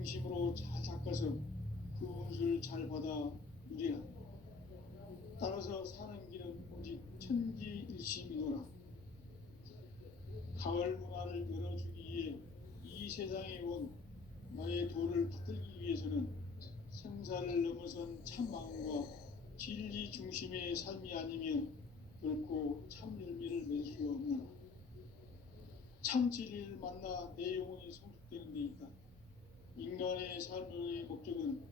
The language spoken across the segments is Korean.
용심으로 잘 닦아서 그 운수를 잘 받아 누리라. 따라서 사는 길은 오직 천지일심이노라. 가을 문화를 열어주기 위해 이 세상에 온 나의 도를 받들기 위해서는 생사를 넘어선 참 마음과 진리 중심의 삶이 아니면 결코 참 열매를 맺을 수 없노라. 참 진리를 만나 내 영혼이 성숙되는 데 있다. 인간의 삶의 목적은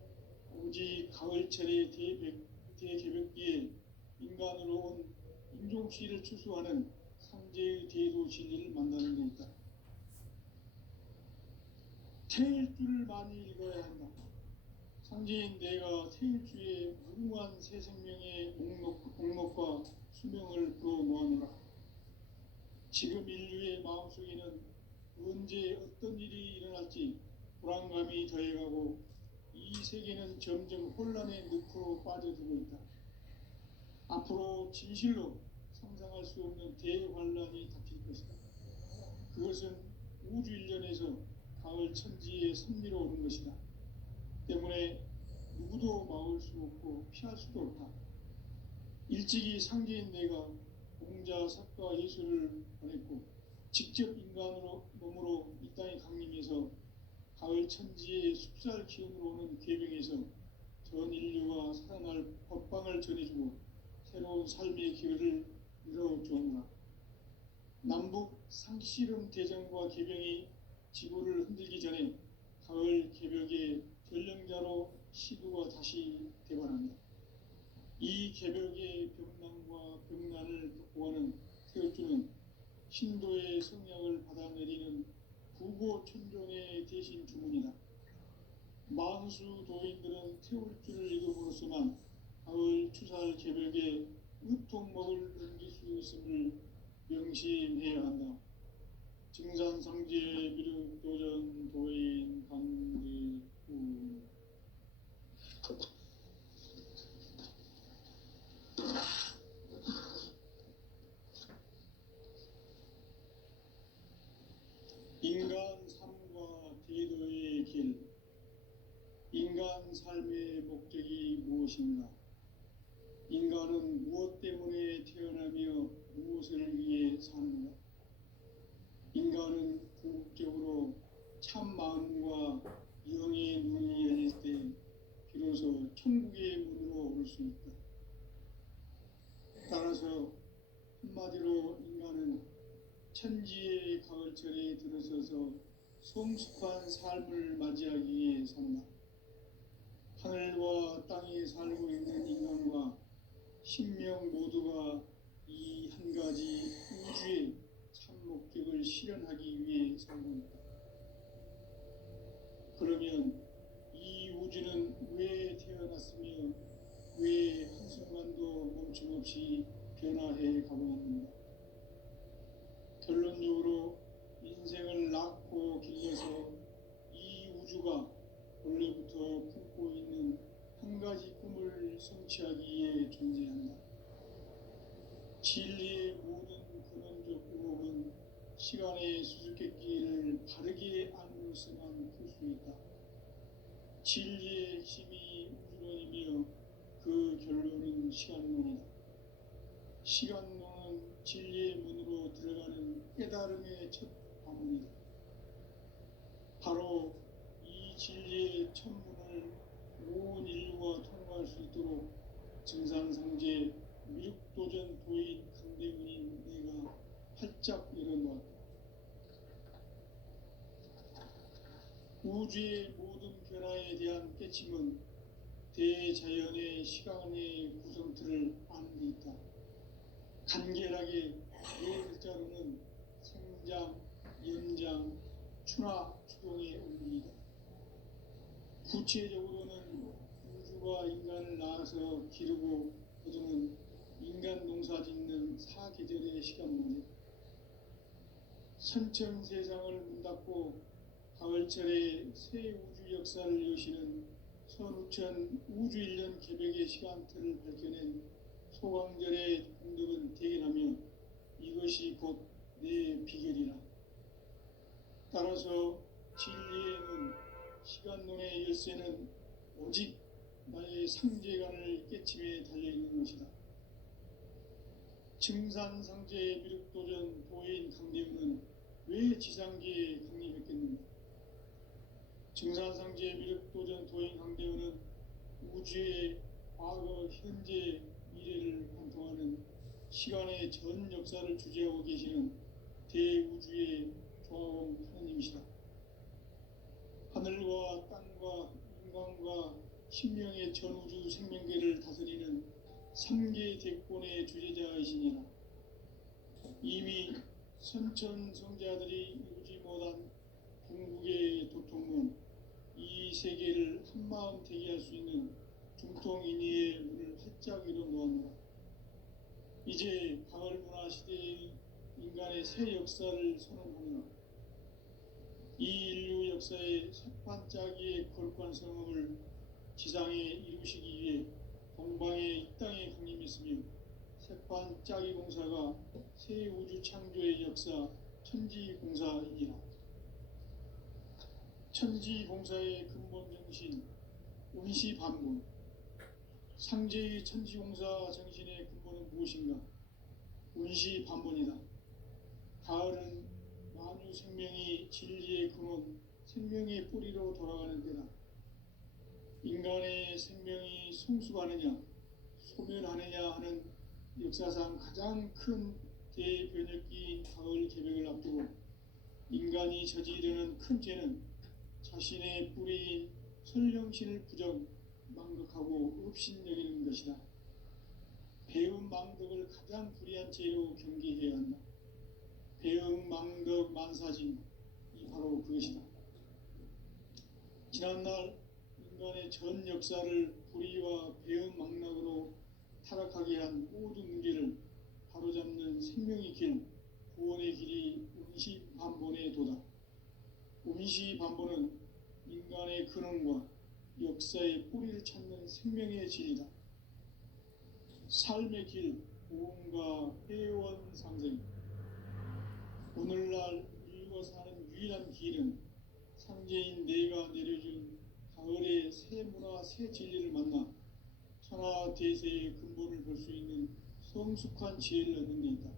오직 가을철의 대개벽기에 인간으로 온 인종시를 추수하는 상제의 대도 진리를 만나는 데 있다. 태일주를 많이 읽어야 한다. 상제인 내가 태일주의 무궁한 새 생명의 목록과 수명을 풀어 모아노라. 지금 인류의 마음속에는 언제 어떤 일이 일어날지 불안감이 더해가고 이 세계는 점점 혼란의 늪으로 빠져들고 있다. 앞으로 진실로 상상할 수 없는 대환란이 닥칠 것이다. 그것은 우주 일련에서 가을 천지의 섭리로 오는 것이다. 때문에 누구도 막을 수 없고 피할 수도 없다. 일찍이 상제인 내가 공자, 석가, 예수를 보냈고 직접 인간으로 몸으로 이 땅에 강림해서 가을 천지의 숲살 기운으로 오는 계명에서 전 인류가 살아날 법방을 전해주고 새로운 삶의 기회를 열어주었노라. 남북 상씨름 대전과 개병이 지구를 흔들기 전에 가을 개벽의 전령자로 시두가 다시 대발한다. 이 개벽의 병난과 병난을 극복하는 태울주는 신도의 성약을 받아내리는 구고천종의 대신 주문이다. 만수 도인들은 태울주를 읽음으로써만 가을 추살 개벽에 의통목을 넘길 수 있음을 명심해야 한다. 증산상제 미륵도전 도인 강대우. 인간 삶과 대도의 길. 인간 삶의 목적이 무엇인가? 인간은 무엇 때문에 태어나며 무엇을 위해 사는가? 인간은 궁극적으로 참 마음과 영의 눈이 열릴 때 비로소 천국의 문으로 오를 수 있다. 따라서 한마디로 인간은 천지의 가을철에 들어서서 성숙한 삶을 맞이하기 위해 산다. 하늘과 땅에 살고 있는 인간과 신명 모두가 이 한 가지 우주의 참 목적을 실현하기 위해 살고 있다. 그러면 이 우주는 왜 태어났으며 왜 한순간도 멈춤없이 변화해 가고 있는가? 결론적으로 인생을 낳고 길러서 이 우주가 원래부터 품고 있는 한 가지 꿈을 성취하기 위해 존재한다. 진리의 모든 근원적 의혹은 시간의 수수께끼를 바르게 안으로서만 풀 수 있다. 진리의 핵심이 우주론이며 그 결론은 시간론이다. 시간론은 진리의 문으로 들어가는 깨달음의 첫 관문이다. 바로 이 진리의 첫 문을 온 인류가 통과할 수 있도록 증산상제 미륵도전 도인 강대훈인 내가 활짝 열어놓았다. 우주의 모든 변화에 대한 깨침은 대자연의 시간의 구성틀을 아는 데 있다. 간결하게 네 글자로는 생장, 연장, 추나 추동의 원리이다. 구체적으로는 우주가 인간을 낳아서 기르고 거두는 인간 농사 짓는 사계절의 시간론이다. 선천 세상을 문닫고 가을철에 새 우주 역사를 여시는 선우천 우주일년 개벽의 시간틀을 밝혀낸 소강절의 공덕은 대견하며 이것이 곧 내 비결이라. 따라서 진리에는 시간론의 열쇠는 오직 나의 상제관을 깨침에 달려있는 것이다. 증산상제의 미륵도전 도인 강대우는 왜 지상계에 강림했겠는가? 증산상제의 미륵도전 도인 강대우는 우주의 과거, 현재, 미래를 관통하는 시간의 전 역사를 주재하고 계시는 대우주의 조화원 하느님이시다. 하늘과 땅과 인간과 신명의 전우주 생명계를 다스리는 3계 대권의 주제자이시니라. 이미 선천성자들이 이루지 못한 궁극의 도통은 이 세계를 한마음 되게 할 수 있는 중통인의의 문을 활짝 열어놓았노라. 이제 가을 문화 시대의 인간의 새 역사를 선언하노라. 이 인류 역사의 새반짝이의 거룩한 성음을 지상에 이루시기 위해 동방의 이 땅에 강림했으며 새반짝이 공사가 새 우주 창조의 역사 천지공사이니라. 천지공사의 근본 정신 운시반본. 상제의 천지공사 정신의 근본은 무엇인가? 운시반본이다. 가을은 만유 생명이 진리의 근원, 생명의 뿌리로 돌아가는 때다. 인간의 생명이 성숙하느냐, 소멸하느냐 하는 역사상 가장 큰 대변혁기인 가을 개벽을 앞두고 인간이 저지르는 큰 죄는 자신의 뿌리인 설령신을 망각하고 업신여기는 것이다. 배움 망덕을 가장 불의한 죄로 경계해야 한다. 배움 망덕 만사진이 바로 그것이다. 지난날 인간의 전 역사를 불의와 배움 망락으로 타락하게 한 모든 문제를 바로잡는 생명의 길, 구원의 길이 운시반본의 도다. 운시반본은 인간의 근원과 역사의 뿌리를 찾는 생명의 진리다. 삶의 길, 보험과 회원 상생. 오늘날 인류가 사는 유일한 길은 상제인 내가 내려준 가을의 새 문화, 새 진리를 만나 천하 대세의 근본을 볼 수 있는 성숙한 지혜를 얻는 데 있다.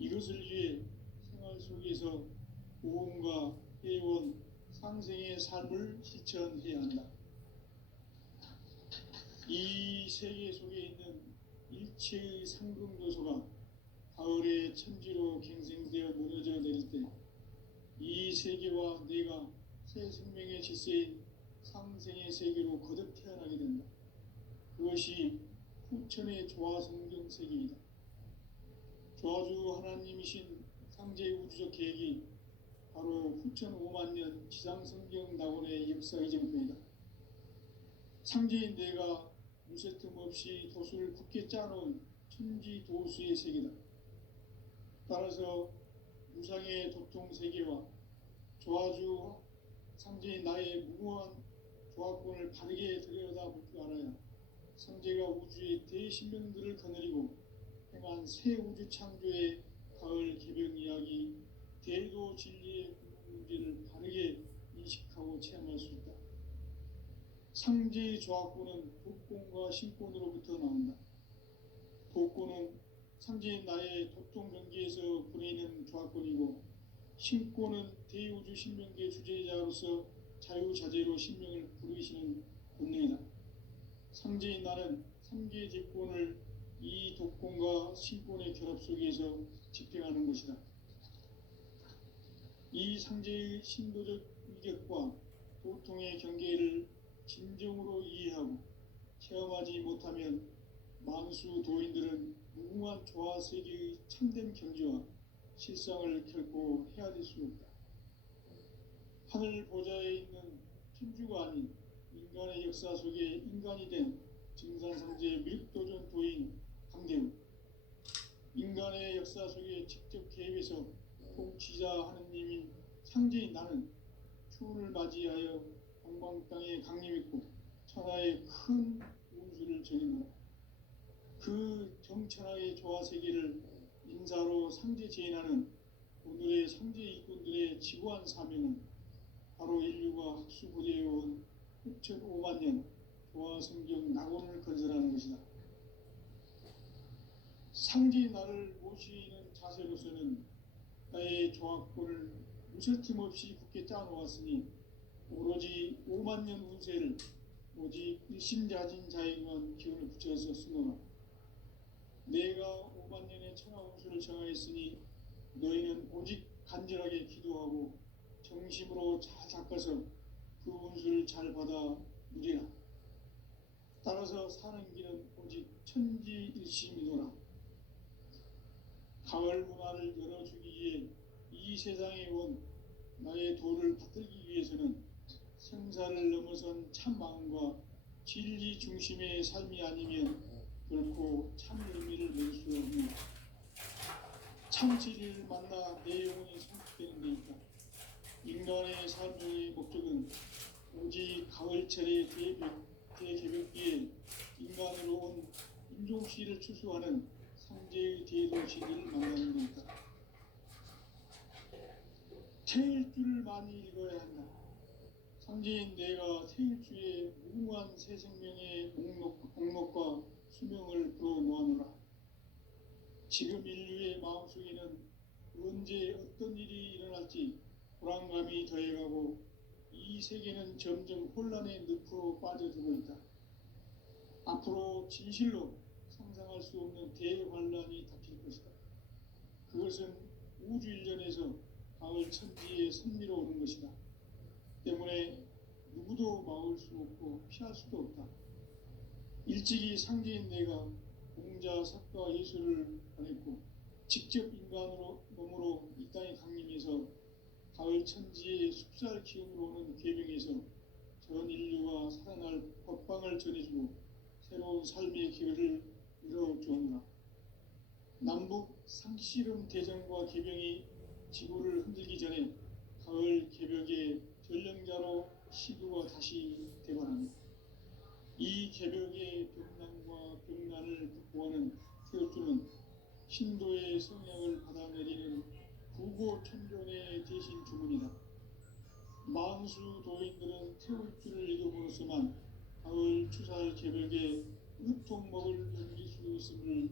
이것을 위해 생활 속에서 보험과 회원, 상생의 삶을 실천해야 한다. 이 세계 속에 있는 일체의 상금도소가 가을의 천지로 갱생되어 무너져 내릴 때 이 세계와 내가 새 생명의 질서인 상생의 세계로 거듭 태어나게 된다. 그것이 후천의 조화성경 세계이다. 조화주 하나님이신 상제의 우주적 계획이 바로 후천 5만 년 지상성경 낙원의 역사 이정표이다. 상제인 내가 무쇠틈 없이 도수를 굳게 짜놓은 천지도수의 세계다. 따라서 무상의 도통 세계와 조화주 상제인 나의 무모한 조화권을 바르게 들여다볼 줄 알아야 상제가 우주의 대신명들을 거느리고 행한 새 우주 창조의 가을 개벽 이야기, 대도 진리의 문제를 바르게 인식하고 체험할 수 있다. 상제의 조화권은 복권과 신권으로부터 나온다. 복권은 상제인 나의 도통 경계에서 부리는 조화권이고, 신권은 대우주 신명계 주제자로서 자유자재로 신명을 부르시는 본능이다. 상제인 나는 3계 대권을 이 독권과 신권의 결합 속에서 집행하는 것이다. 이 상제의 신도적 위격과 도통의 경계를 진정으로 이해하고 체험하지 못하면 만수 도인들은 무궁한 조화세계의 참된 경지와 실상을 결코 헤아릴 수 없다. 하늘 보좌에 있는 천주가 아닌 인간의 역사 속에 인간이 된 증산상제의 미륵도전 도인 강대우. 인간의 역사 속에 직접 개입해서 통치자 하느님인 상제인 나는 추운을 맞이하여 동방 땅에 강림했고 천하의 큰 운수를 전해노라. 그 정천하의 조화세계를 인사로 상제 제인하는 오늘의 상제 일꾼들의 지고한 사명은 바로 인류가 학수고대해온 6,500만 년 조화성경 낙원을 건설하는 것이다. 상지 나를 모시는 자세로서는 나의 조합권을 무쇠틈 없이 굳게 짜놓았으니 오로지 5만 년 운세를 오직 일심자진 자에게만 기운을 붙여서 쓰노라. 내가 5만 년의 천하 운수를 정하였으니 너희는 오직 간절하게 기도하고 정심으로 잘 닦아서 그 운수를 잘 받아 누리라. 따라서 사는 길은 오직 천지일심이노라. 가을 문화를 열어주기 위해 이 세상에 온 나의 도를 받들기 위해서는 생사를 넘어선 참 마음과 진리 중심의 삶이 아니면 결코 참 의미를 낼 수 없는 참 진리를 만나 내 영혼이 성숙되는 데 있다. 인간의 삶의 목적은 오직 가을철의 대개벽기에 인간으로 온 인종시를 추수하는 상제의 대도시들을 만나는 데 있다. 태일주를 많이 읽어야 한다. 상제인 내가 태일주의 무궁한 새 생명의 목록과 수명을 불어놓아노라. 지금 인류의 마음속에는 언제 어떤 일이 일어날지 불안감이 더해가고 이 세계는 점점 혼란의 늪으로 빠져들고 있다. 앞으로 진실로 상상할 수 없는 대환란이 닥칠 것이다. 그것은 우주 일련에서 가을 천지에 선미로 오는 것이다. 때문에 누구도 막을 수 없고 피할 수도 없다. 일찍이 상제인 내가 공자, 석가, 예술을 보냈고 직접 인간으로 몸으로 이 땅에 강림해서 가을 천지의 숲살 기운으로 오는 계명에서 전 인류가 살아날 법방을 전해주고 새로운 삶의 기회를 이뤄주었노라. 남북 상씨름 대전과 개병이 지구를 흔들기 전에 가을 개벽의 전령자로 시두가 다시 되관합니다. 이 개벽의 벽난과 벽난을 극복하는 태울주는 신도의 성향을 받아내리는 구고천존의 대신 주문이다. 만수 도인들은 태울주를 읽음으로써만 가을 추살 개벽의 으통목을 넘길 수 있음을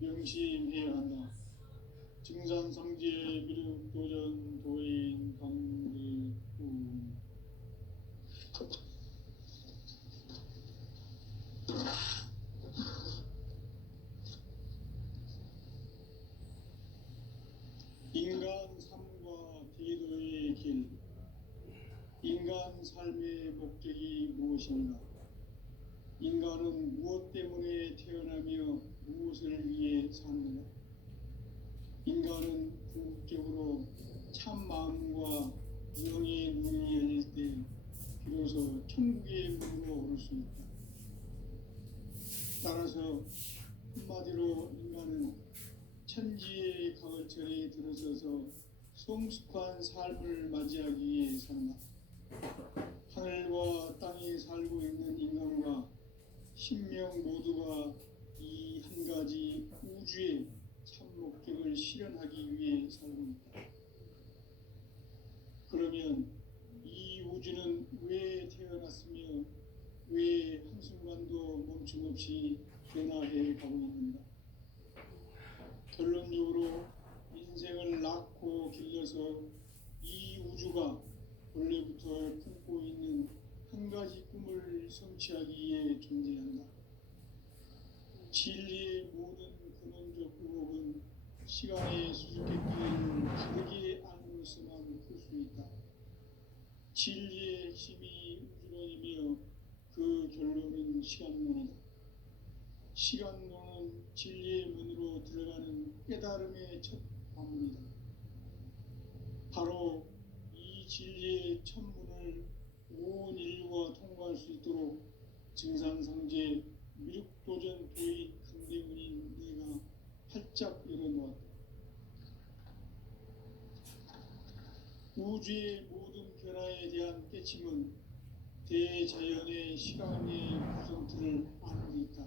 명심해야 한다. 증산상제 미륵도전 도인 강대구 인간 삶과 대도의 길. 인간 삶의 목적이 무엇인가? 인간은 무엇 때문에 태어나며 무엇을 위해 사는가? 인간은 궁극적으로 참 마음과 영의 눈이 열릴 때 비로소 천국의 문으로 오를 수 있다. 따라서 한마디로 인간은 천지의 가을철에 들어서서 성숙한 삶을 맞이하기 위해 산다. 하늘과 땅에 살고 있는 인간과 신명 모두가 이 한 가지 우주의 참 목적을 실현하기 위해 살고 있다. 그러면 이 우주는 왜 태어났으며 왜 한순간도 멈춤없이 변화해 가고 있는가? 결론적으로 인생을 낳고 길러서 이 우주가 원래부터 품고 있는 한 가지 꿈을 성취하기 위해 존재한다. 진리의 모든 근원적 의혹은 시간의 수수께끼를 바르게 안으로서만 풀 수 있다. 진리의 핵심이 우주론이며 그 결론은 시간론이다. 시간론은 진리의 문으로 들어가는 깨달음의 첫 관문이다. 바로 이 진리의 첫 문을 온 인류가 통과할 수 있도록 증산상제 미륵도전 도의 강대문인 내가 활짝 열어놓았다. 우주의 모든 변화에 대한 깨침은 대자연의 시간의 구성틀을 안고 있다.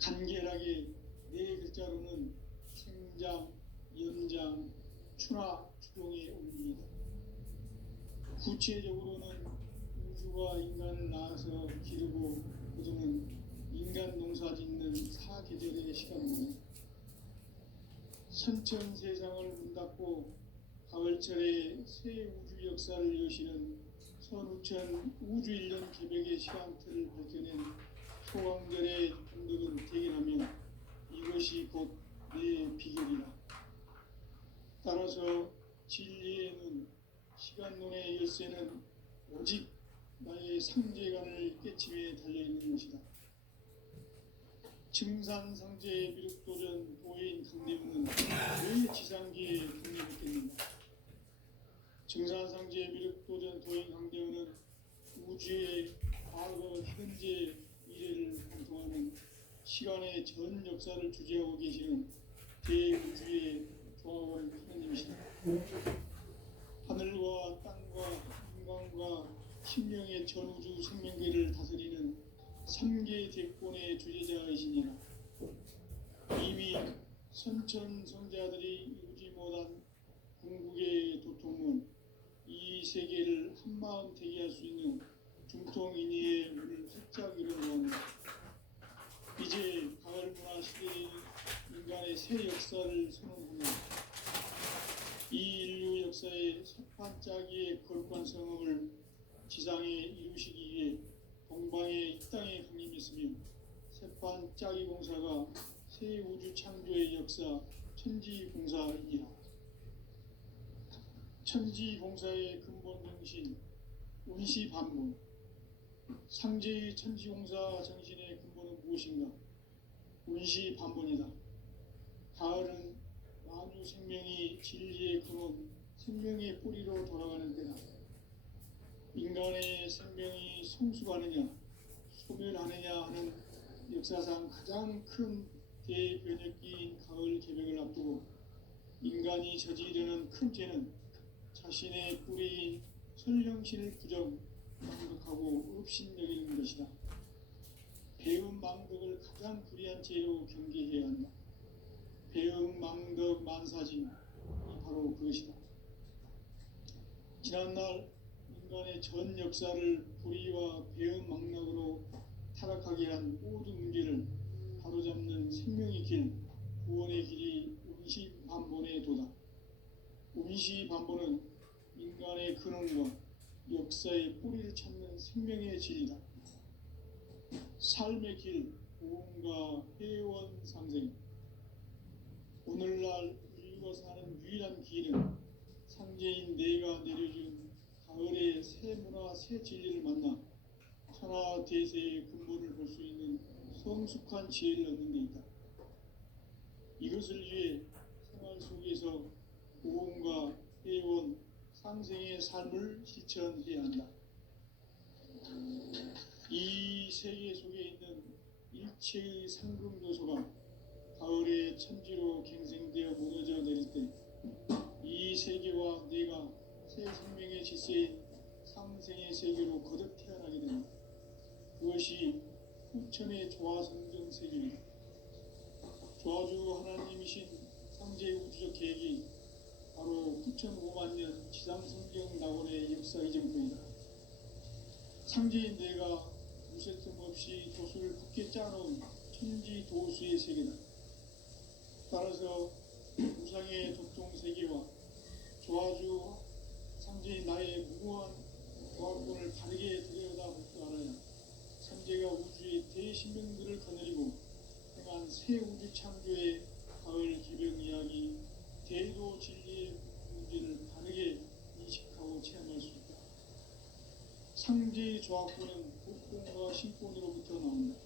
간결하게 네 글자로는 생장, 연장, 추나 추동의 원리이다. 구체적으로는 우주가 인간을 낳아서 기르고 거두는 인간 농사 짓는 사계절의 시간입니다. 선천 세상을 문 닫고 가을철에 새 우주 역사를 여시는 선우천 우주일년 개벽의 시간틀을 밝혀낸 소강절의 공덕은 대견하며 이것이 곧 내 비결이라. 따라서 진리의 눈, 시간론의 열쇠는 오직 나의 상제관을 깨침에 달려있는 것이다. 증산상제의 미륵도전 도인 강대문은 왜 지상기에 국립했겠는가? 증산상제의 미륵도전 도인 강대문은 우주의 과거, 현재, 미래를 관통하는 시간의 전 역사를 주재하고 계시는 대우주의 조화원 하나님이시다. 하늘과 땅과 인간과 신명의 전우주 생명계를 다스리는 3개 대권의 주제자이시니라. 이미 선천성자들이 이루지 못한 궁극의 도통은 이 세계를 한마음 되게 할 수 있는 중통인의의 문을 활짝 열어놓았다. 이제 가을문화 시대의 인간의 새 역사를 선언하며 이 인류 역사의 첫 반짝이의 거룩한 성음을 지상에 이루시기 위해 동방의 이 땅에 강림했으며 새반짝이 공사가 새 우주 창조의 역사 천지봉사이니라. 천지봉사의 근본 정신 운시반문. 상제의 천지공사 정신의 근본은 무엇인가? 운시반문이다. 가을은 만유 생명이 진리의 근원, 생명의 뿌리로 돌아가는 때다. 인간의 생명이 성숙하느냐, 소멸하느냐 하는 역사상 가장 큰 대변혁기인 가을 개벽을 앞두고 인간이 저지르는 큰 죄는 자신의 뿌리인 설령신을 망덕하고 업신여기는 것이다. 배음 망덕을 가장 불의한 죄로 경계해야 한다. 배음 망덕 만사진이 바로 그것이다. 지난날 인간의 전 역사를 불의와 배음 망락으로 타락하게 한 모든 문제를 바로잡는 생명의 길, 구원의 길이 운시반본의 도다. 운시반본은 인간의 근원과 역사의 뿌리를 찾는 생명의 진리다. 삶의 길, 고음과 회원 상생. 오늘날 인류가 사는 유일한 길은 상제인 내가 내려준 가을의 새 문화, 새 진리를 만나 천하 대세의 근본을 볼 수 있는 성숙한 지혜를 얻는 데 있다. 이것을 위해 생활 속에서 고음과 회원, 상생의 삶을 실천해야 한다. 이 세계 속에 있는 일체의 상금 요소가 가을의 천지로 갱생되어 무너져 내릴 때 이 세계와 내가 새 생명의 질서인 상생의 세계로 거듭 태어나게 된다. 그것이 후천의 조화성정 세계입니다. 조화주 하나님이신 상제의 우주적 계획이 바로 9,500만 년 지상성경 낙원의 역사 이전부이다. 상제인 내가 무쇠틈 없이 도수를 굳게 짜놓은 천지 도수의 세계다. 따라서 우상의 도통 세계와 조화주 상제인 나의 무모한 조화권을 다르게 들여다볼 줄 알아야 상제가 우주의 대신명들을 거느리고 행한 새 우주 창조의 가을 기병 이야기 대도 진리의 문제를 바르게 인식하고 체험할 수 있다. 상제의 조화권은 복권과 신권으로부터 나온다.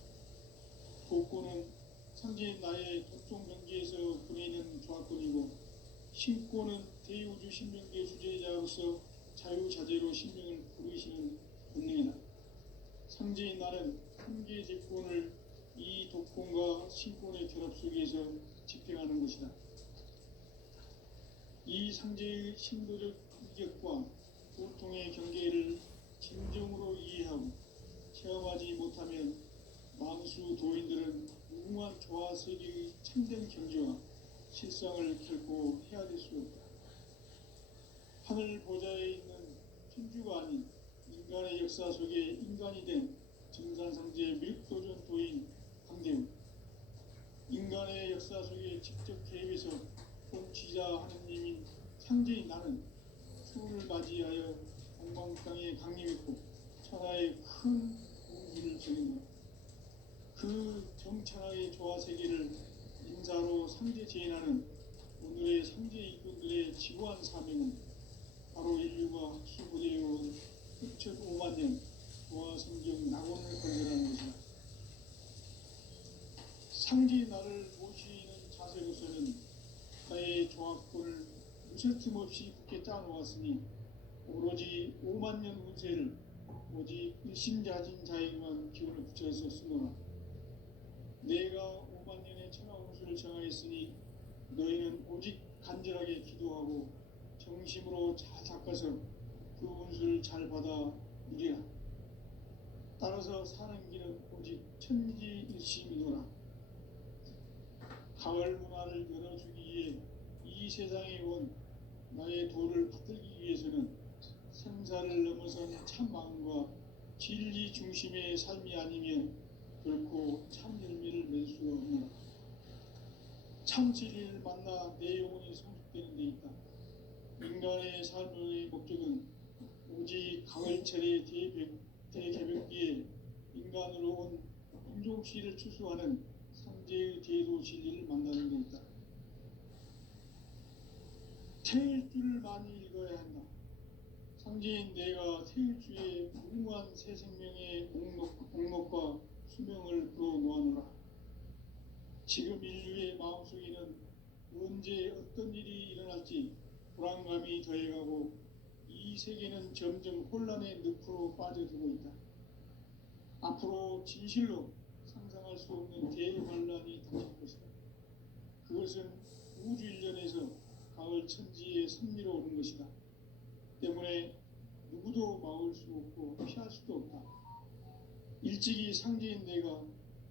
복권은 상제인 나의 도통 경계에서 보내는 조화권이고 신권은 대우주 신명계 주제자로서 자유자재로 신명을 부르시는 본능이다. 상제인 나는 한계의 제권을 이 독권과 신권의 결합 속에서 집행하는 것이다. 이 상제의 신도적 위격과 고통의 경계를 진정으로 이해하고 체험하지 못하면 만수 도인들은 무궁한 조화세계의 참된 경지와 실상을 결코 헤아릴 수 없다. 하늘 보좌에 있는 천주가 아닌 인간의 역사 속에 인간이 된 증산상제의 밀도전도인 강대우, 인간의 역사 속에 직접 개입해서 통치자 하느님인 상제인 나는 추후를 맞이하여 동방 땅에 강림했고 천하의 큰 공주를 정했노라. 그 정천하의 조화 세계를 인사로 상제 제인하는 오늘의 상제 일꾼들의 지구한 사명은 바로 인류가 수부되어온 흑천 5만 년 조화 성경 낙원을 건설하는 것이다. 상제 나를 모시는 자세로서는 나의 조합권을 무쇠틈 없이 굳게 짜놓았으니 오로지 5만 년 운세를 오직 일심자진 자에게만 기운을 붙여서 쓰노라. 내가 5만 년의 천하 운수를 정하였으니 너희는 오직 간절하게 기도하고 정심으로 잘 닦아서 그 운수를 잘 받아 누리라. 따라서 사는 길은 오직 천지일심이노라. 가을 문화를 열어주기 위해 이 세상에 온 나의 도를 받들기 위해서는 생사를 넘어선 참 마음과 진리 중심의 삶이 아니면 결코 참 열매를 맺을 수가 없노라. 참 진리를 만나 내 영혼이 성숙되는 데 있다. 인간의 삶의 목적은 오직 가을철의 대개벽기에 인간으로 온 인종씨를 추수하는 상제의 대도 진리를 만나는 데 있다. 태일주를 많이 읽어야 한다. 상제인 내가 태일주의 무궁한 새 생명의 목록과 수명을 풀어놓아노라. 지금 인류의 마음속에는 언제 어떤 일이 일어날지 불안감이 더해가고 이 세계는 점점 혼란의 늪으로 빠져들고 있다. 앞으로 진실로 상상할 수 없는 대환란이 닥칠 것이다. 그것은 우주 일련에서 가을 천지의 섭리로 오는 것이다. 때문에 누구도 막을 수 없고 피할 수도 없다. 일찍이 상제인 내가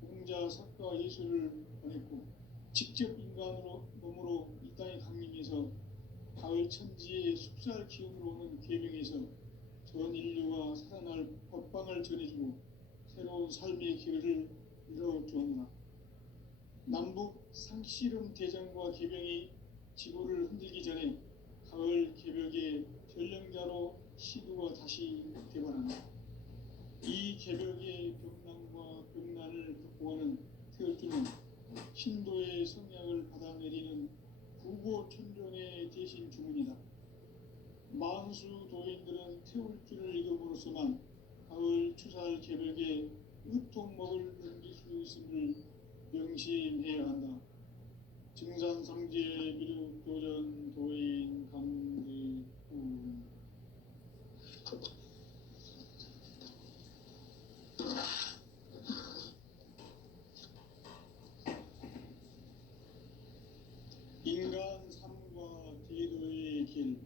공자, 사과, 예수를 보냈고 직접 인간으로 몸으로 이 땅에 강림해서 가을 천지의 숲살 기운으로 오는 계명에서 전 인류가 살아날 법방을 전해주고 새로운 삶의 기회를 이뤄주었노라. 남북 상씨름 대전과 개병이 지구를 흔들기 전에 가을 개벽의 전령자로 시두가 다시 개발한다. 이 개벽의 병난과 병난을 극복하는 태울주는 신도의 성약을 받아내리는 구고천존의 대신 주문이다. 만수 도인들은 태울주를 읽음으로써만 가을 추살 개벽에 의통목을 넘길 수 있음을 명심해야 한다. 증산상제 미륵도전 도인 강대우. 인간 삶과 대도의 길.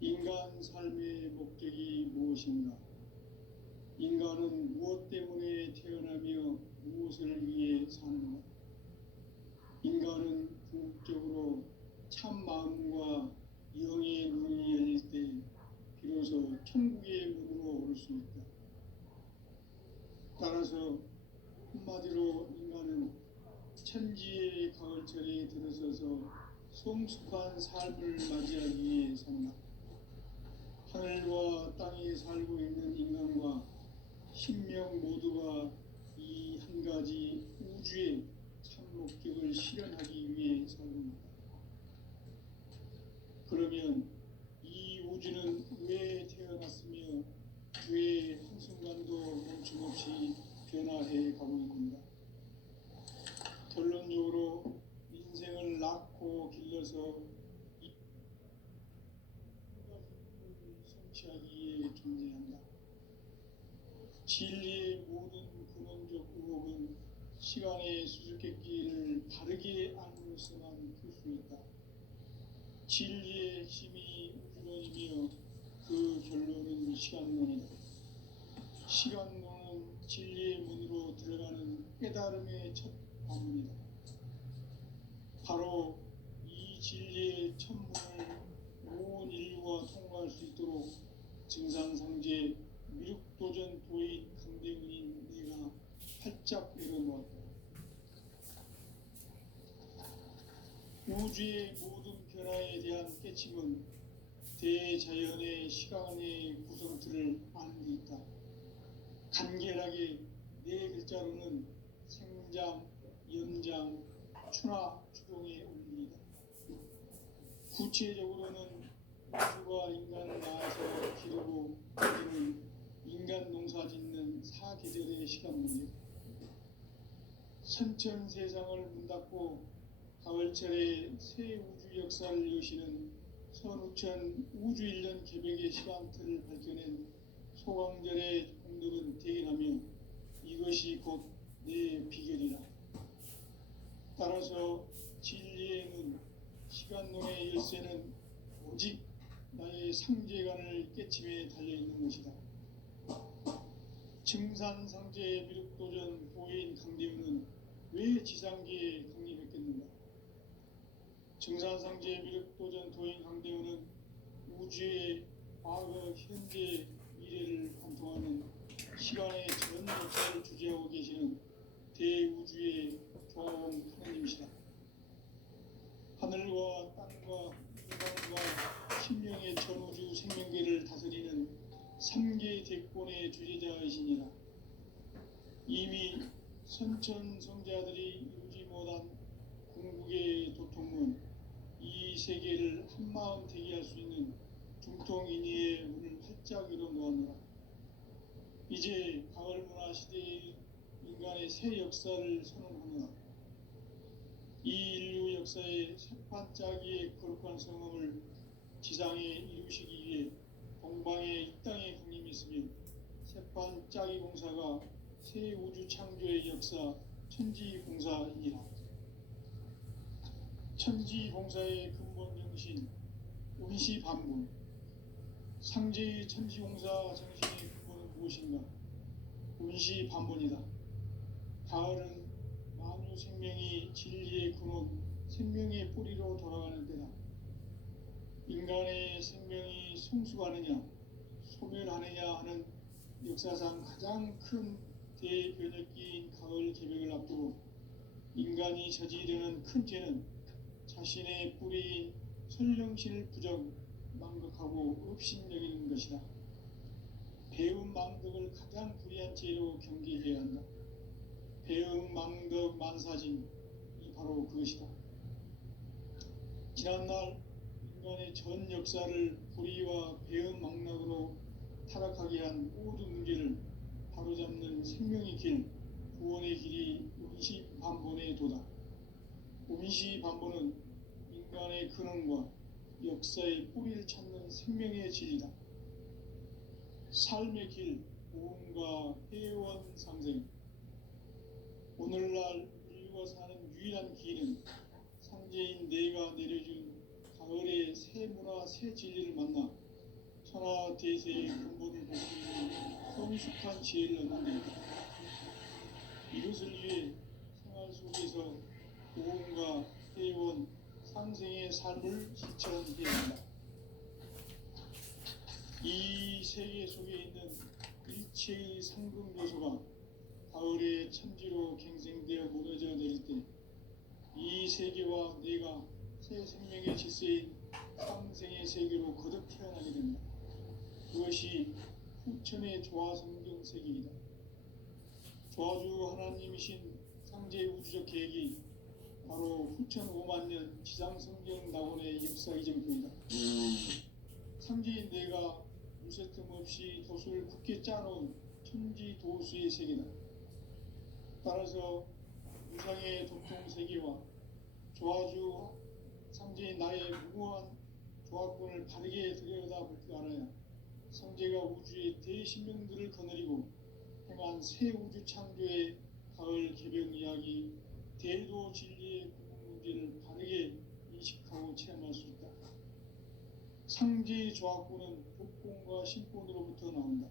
인간 삶의 목적이 무엇인가? 인간은 무엇 때문에 태어나며 무엇을 위해 사는가? 인간은 궁극적으로 참 마음과 영의 눈이 열릴 때 비로소 천국의 문으로 오를 수 있다. 따라서 한마디로 인간은 천지의 가을철에 들어서서 성숙한 삶을 맞이하기 위해 산다. 하늘과 땅에 살고 있는 인간과 신명 모두가 이 한 가지 우주의 참 목적을 실현하기 위해 살고 있다. 그러면 이 우주는 왜 태어났으며 왜 한순간도 멈춤없이 변화해 가고 있는가? 결론적으로 인생을 낳고 길러서 성취하기에 존재한다. 진리의 모든 근원적 의혹은 시간의 수수께끼를 바르게 알므로서만 풀 수 있다. 진리의 핵심이 우주론이며 그 결론은 시간론이다. 시간론은 진리의 문으로 들어가는 깨달음의 첫 관문이다. 바로 이 진리의 첫 문을 온 인류가 통과할 수 있도록 증상상제 미륵도전 도인 강대문인 내가 활짝 열어놓았다. 우주의 모든 변화에 대한 깨침은 대자연의 시간의 구성틀을 아는 데 있다. 간결하게 네 글자로는 생장, 연장, 추나 추동의 원리이다. 구체적으로는 우주가 인간을 낳아서 기르고 기르는 인간 농사 짓는 사계절의 시간 문제. 선천 세상을 문 닫고 가을철에 새 우주 역사를 여시는 선우천 우주 1년 개벽의 시간틀을 밝혀낸 소강절의 공덕은 대견하며 이것이 곧 내 비결이라. 따라서 진리의 문, 시간론의 열쇠는 오직 나의 상제관을 깨침에 달려있는 것이다. 증산상제의 미륵도전 보인 강대우는 왜 지상계에 강림했겠는가? 증산상제의 미륵도전 도인 강대우는 우주의 과거, 현재, 미래를 관통하는 시간의 전 역사를 주재하고 계시는 대우주의 조화원 하느님이시다. 하늘과 땅과 인간과 신명의 전우주 생명계를 다스리는 3계 대권의 주제자이시니라. 이미 선천성자들이 이루지 못한 궁극의 도통은 이 세계를 한마음 되게 할 수 있는 중통인의의 문을 활짝 열어놓았노라. 이제 가을문화 시대의 인간의 새 역사를 선언하노라. 이 인류 역사의 새판짜기의 거룩한 성음을 지상에 이루시기 위해 동방의 이 땅에 강림했으며 새판짜기 공사가 새 우주 창조의 역사 천지공사이니라. 천지공사의 근본 정신 운시반분. 상제의 천지공사 정신의 근본은 무엇인가? 운시반분이다. 가을은 만유 생명이 진리의 근원, 생명의 뿌리로 돌아가는 때다. 인간의 생명이 성숙하느냐, 소멸하느냐 하는 역사상 가장 큰 대변혁기인 가을 개벽을 앞두고 인간이 저지르는 큰 죄는 자신의 뿌리인 설령신을 부정, 망극하고 업신여기는 것이다. 배움 망덕을 가장 불의한 죄로 경계해야 한다. 배움 망덕 만사진이 바로 그것이다. 지난날 인간의 전 역사를 불의와 배움 망락으로 타락하게 한 모든 문제를 바로잡는 생명의 길, 구원의 길이 운시반본의 도다. 운시반본은 인간의 근원과 역사의 뿌리를 찾는 생명의 진리다. 삶의 길, 보험과 회원 상생. 오늘날 인류가 사는 유일한 길은 상제인 내가 내려준 가을의 새 문화, 새 진리를 만나 천하 대세의 근본을 보시는 성숙한 지혜를 얻는 데 이것을 위해 생활 속에서 보험과 회원, 상생의 삶을 실천해야 한다. 이 세계 속에 있는 일체의 상금 요소가 가을의 천지로 갱생되어 무너져 내릴 때 이 세계와 내가 새 생명의 질서인 상생의 세계로 거듭 태어나게 된다. 그것이 후천의 조화성경 세계이다. 조화주 하나님이신 상제 우주적 계획이 바로 후천 5만 년 지상성경 낙원의 역사 이정표이다. 상제인 내가 유세틈 없이 도수를 굳게 짜놓은 천지 도수의 세계다. 따라서 우상의 도통 세계와 조화주 상제인 나의 무모한 조합권을 바르게 들여다볼 줄 알아야 상제가 우주의 대신명들을 거느리고 행한 새 우주 창조의 가을 개벽 이야기, 대도 진리의 궁극 문제를 바르게 인식하고 체험할 수 있다. 상제의 조합권은 독권과 신권으로부터 나온다.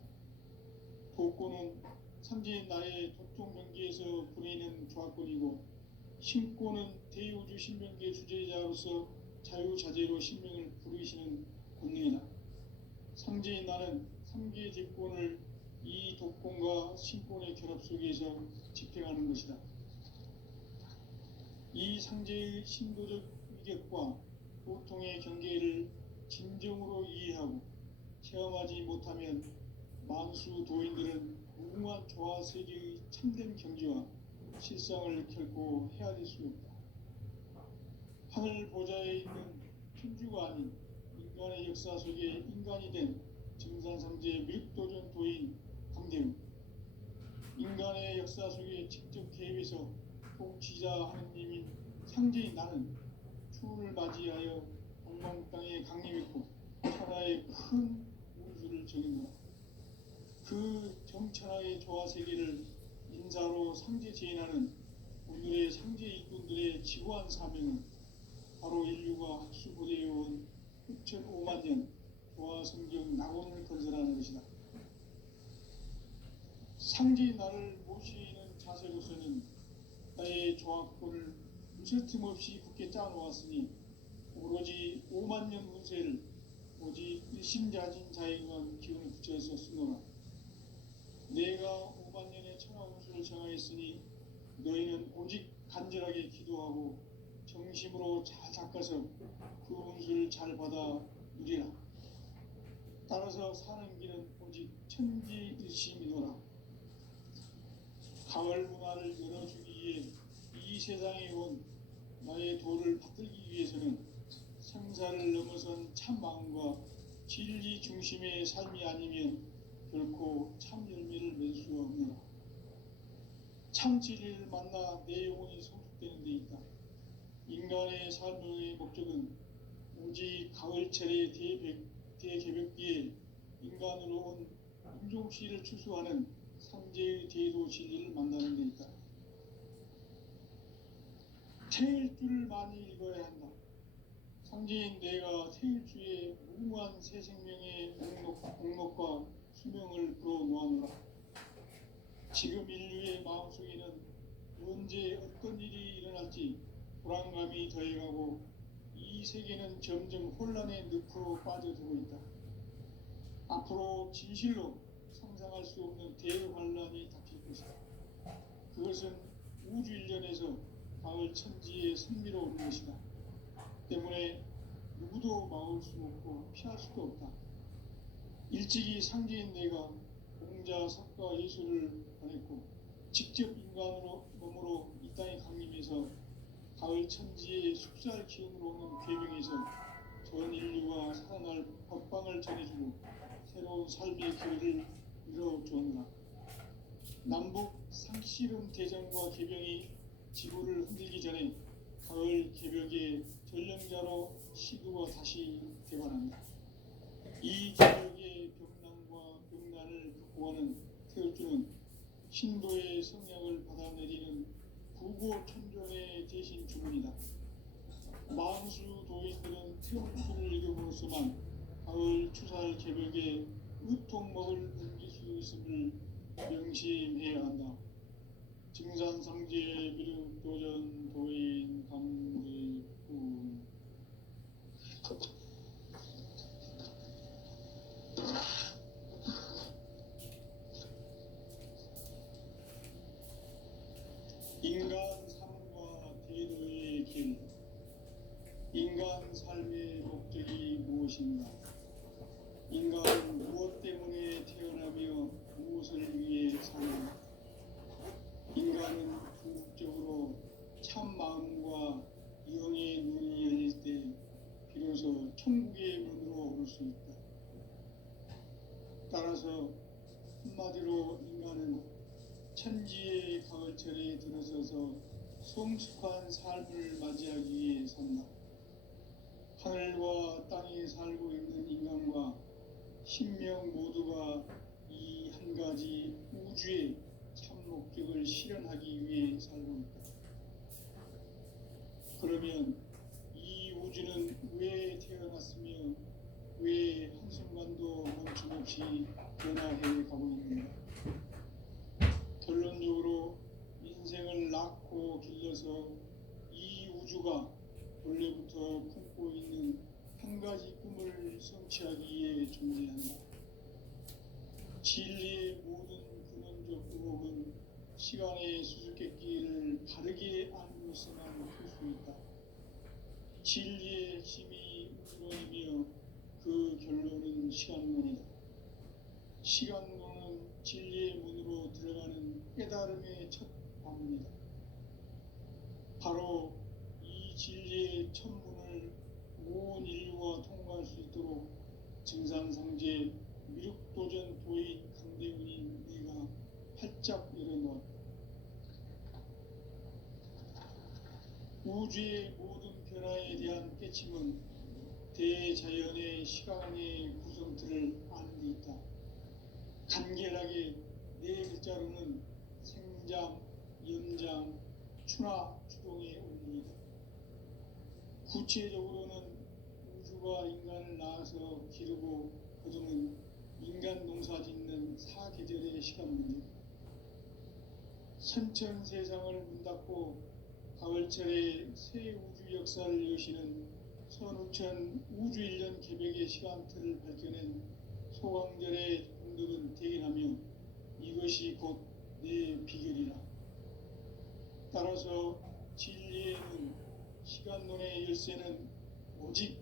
독권은 상제인 나의 도통 경계에서 보내는 조합권이고, 신권은 대우주 신명계 주제자로서 자유자재로 신명을 부르시는 권능이다. 상제인 나는 3개 직권을 이 독권과 신권의 결합 속에서 집행하는 것이다. 이 상제의 신도적 위격과 보통의 경계를 진정으로 이해하고 체험하지 못하면 만수 도인들은 무궁한 조화세계의 참된 경지와 실상을 결코 헤아릴 수 없다. 하늘 보좌에 있는 천주가 아닌 인간의 역사 속에 인간이 된 증산상제 미륵도전 도인 강대우, 인간의 역사 속에 직접 개입해서 통치자 하느님인 상제인 나는 추운을 맞이하여 동방 땅에 강림했고 천하의 큰 운수를 정했노라. 그 정천하의 조화세계를 인사로 상제 제인하는 오늘의 상제 일꾼들의 지구한 사명은 바로 인류가 학수고대해온 6,500만 년 조화성경 낙원을 건설하는 것이다. 상제인 나를 모시는 자세로서는 나의 조화권을 무설틈 없이 굳게 짜놓았으니 오로지 5만 년 운세를 오직 일심자진 자에게만 기운을 붙여서 쓰노라. 내가 5만 년의 천하 운수를 정하였으니 너희는 오직 간절하게 기도하고 정심으로 잘 닦아서 그 운수를 잘 받아 누리라. 따라서 사는 길은 오직 천지일심이노라. 가을 문화를 열어주기 위해 이 세상에 온 나의 도를 받들기 위해서는 생사를 넘어선 참 마음과 진리 중심의 삶이 아니면 결코 참 열매를 맺을 수 없노라. 참 진리를 만나 내 영혼이 성숙되는 데 있다. 인간의 삶의 목적은 오직 가을철의 대개벽기에 인간으로 온 인종씨를 추수하는 상제의 대도 진리를 만나는 데 있다. 태일주를 많이 읽어야 한다. 상제인 내가 태일주의 무궁한 새 생명의 목록과 수명을 불어놓아노라. 지금 인류의 마음속에는 언제 어떤 일이 일어날지 불안감이 더해가고 이 세계는 점점 혼란의 늪으로 빠져들고 있다. 앞으로 진실로 상상할 수 없는 대환란이 닥칠 것이다. 그것은 우주 일련에서 가을 천지의 선미로 오는 것이다. 때문에 누구도 막을 수 없고 피할 수도 없다. 일찍이 상제인 내가 공자, 석가, 예수를 보냈고 직접 인간으로 몸으로 이 땅에 강림해서 가을 천지의 숲살 기운으로 오는 궤명에서 전 인류가 살아날 법방을 전해주고 새로운 삶의 기회를 이뤄주었노라. 남북 상씨름 대전과 개병이 지구를 흔들기 전에 가을 개벽의 전령자로 시구가 다시 되관한다. 이 개벽의 병난과 병난을 극복하는 태울주는 신도의 성향을 받아내리는 구고천존의 대신 주문이다. 만수 도인들은 태울주를 읽음으로써만 가을 추살 개벽에 의통목을 옮길 수 있음을 명심해야 한다. 증산상제 미륵도전 도인 강제구. 인간 삶과 대도의 길. 인간 삶의 목적이 무엇인가? 인간은 무엇 때문에 태어나며 무엇을 위해 사는가? 인간은 궁극적으로 참 마음과 영의 눈이 열릴 때 비로소 천국의 문으로 올 수 있다. 따라서 한마디로 인간은 천지의 가을철에 들어서서 성숙한 삶을 맞이하기 위해 산다. 하늘과 땅에 살고 있는 인간과 신명 모두가 이 한 가지 우주의 참 목적을 실현하기 위해 살고 있다. 그러면 이 우주는 왜 태어났으며 왜 한순간도 멈춤없이 변화해 가고 있는가? 결론적으로 인생을 낳고 길러서 이 우주가 원래부터 품고 있는 한 가지 꿈을 성취하기 위해 존재한다. 시간의 수수께끼를 바르게 알고 있어만 풀 수 있다. 진리의 핵심이 우주론이며 그 결론은 시간론이다. 시간론은 진리의 문으로 들어가는 깨달음의 첫 방문이다. 바로 이 진리의 첫 문을 온 인류가 통과할 수 있도록 증산상제 미륵도전 도인 강대훈인 내가 활짝 열어놓았다. 우주의 모든 변화에 대한 깨침은 대자연의 시간의 구성틀을 아는 데 있다. 간결하게 네 글자로는 생장, 연장, 추나 추동의 원리이다. 구체적으로는 우주가 인간을 낳아서 기르고 거두는 인간 농사 짓는 사계절의 시간 문제. 선천 세상을 문 닫고 가을철에 새 우주 역사를 여시는 선우천 우주 1년 개벽의 시간틀을 밝혀낸 소강절의 공덕은 대견하며 이것이 곧 내 비결이라. 따라서 진리에는 시간론의 열쇠는 오직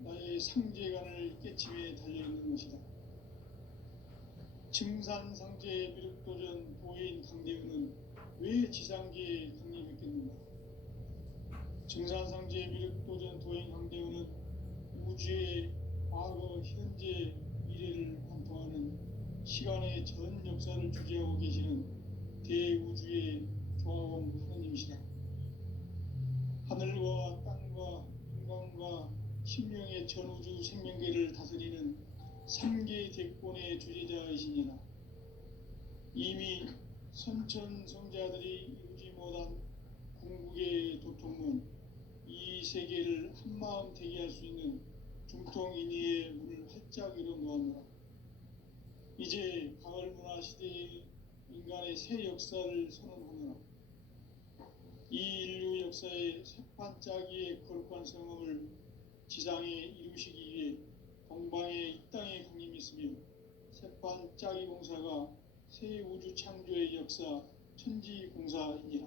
나의 상제관을 깨침에 달려있는 것이다. 증산상제 미륵도전 도인 강대훈은 왜 지상계에 강림했겠는가? 증산상제 미륵도전 도인 강대훈은 우주의 과거, 현재, 미래를 관통하는 시간의 전 역사를 주재하고 계시는 대우주의 조화원 하느님이시다. 하늘과 땅과 인간과 신명의 전우주 생명계를 다스리는 3개 대권의 주재자이시니라. 이미 선천성자들이 이루지 못한 궁극의 도통은 이 세계를 한마음 되게 할 수 있는 중통인의의 문을 활짝 열어놓았노라. 이제 가을문화 시대의 인간의 새 역사를 선언하노라. 이 인류 역사의 새반짝이의 거룩한 성음을 지상에 이루시기 위해 동방의 이 땅에 강림했으며 새반짝이 공사가 새 우주 창조의 역사 천지공사이니라.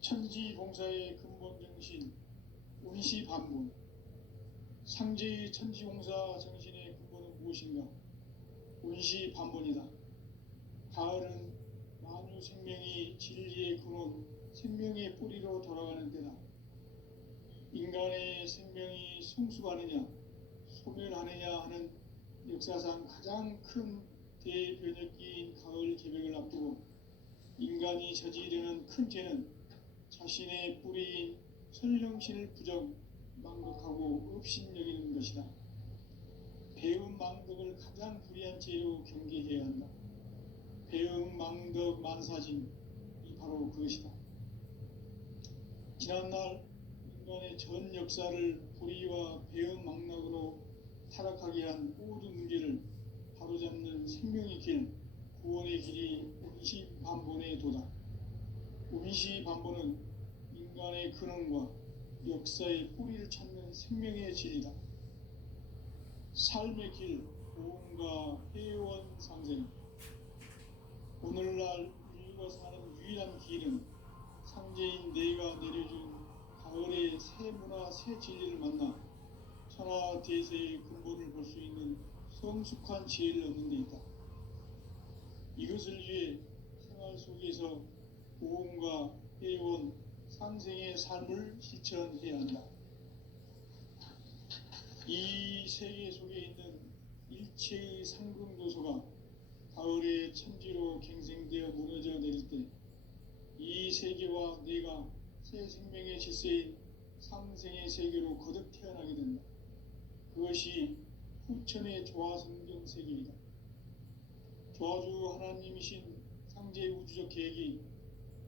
천지공사의 근본 정신 운시반본. 상제의 천지공사 정신의 근본은 무엇인가? 운시반본이다. 가을은 만유 생명이 진리의 근원, 생명의 뿌리로 돌아가는 때다. 인간의 생명이 성숙하느냐, 소멸하느냐 하는 역사상 가장 큰 대변혁기인 가을 개벽을 앞두고 인간이 저지르는 큰 죄는 자신의 뿌리인 설령신을 부정, 망덕하고 업신여기는 것이다. 배움 망덕을 가장 불의한 죄로 경계해야 한다. 배움 망덕 만사진, 이 바로 그것이다. 지난날 인간의 전 역사를 불의와 배움 망락으로 타락하게 한 모든 문제를 바로잡는 생명의 길, 구원의 길이 운시반본의 도다. 운시반본은 인간의 근원과 역사의 뿌리를 찾는 생명의 진리다. 삶의 길, 보험과 회원 상생. 오늘날 인류가 사는 유일한 길은 상제인 내가 내려준 가을의 새 문화, 새 진리를 만나 천하 대세의 근본을 볼 수 있는 성숙한 지혜를 얻는 데 있다. 이것을 위해 생활 속에서 보험과 회원, 상생의 삶을 실천해야 한다. 이 세계 속에 있는 일체의 상금도소가 가을의 천지로 갱생되어 무너져 내릴 때 이 세계와 내가 새 생명의 질서인 상생의 세계로 거듭 태어나게 된다. 그것이 후천의 조화성경 세계이다. 조화주 하나님이신 상제 우주적 계획이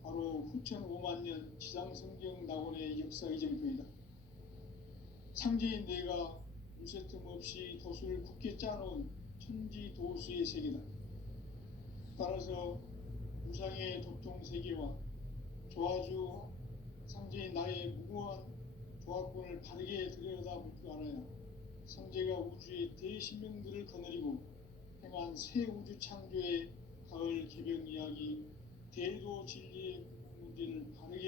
바로 후천 5만 년 지상성경 낙원의 역사 이정표이다. 상제인 내가 무쇠틈 없이 도수를 굳게 짜놓은 천지 도수의 세계다. 따라서 무상의 도통 세계와 조화주 상제인 나의 무궁한 조합권을 바르게 들여다볼 줄 알아야 상제가 우주의 대신명들을 거느리고 행한 새 우주 창조의 가을 개벽 이야기 대도 진리의 문제를 바르게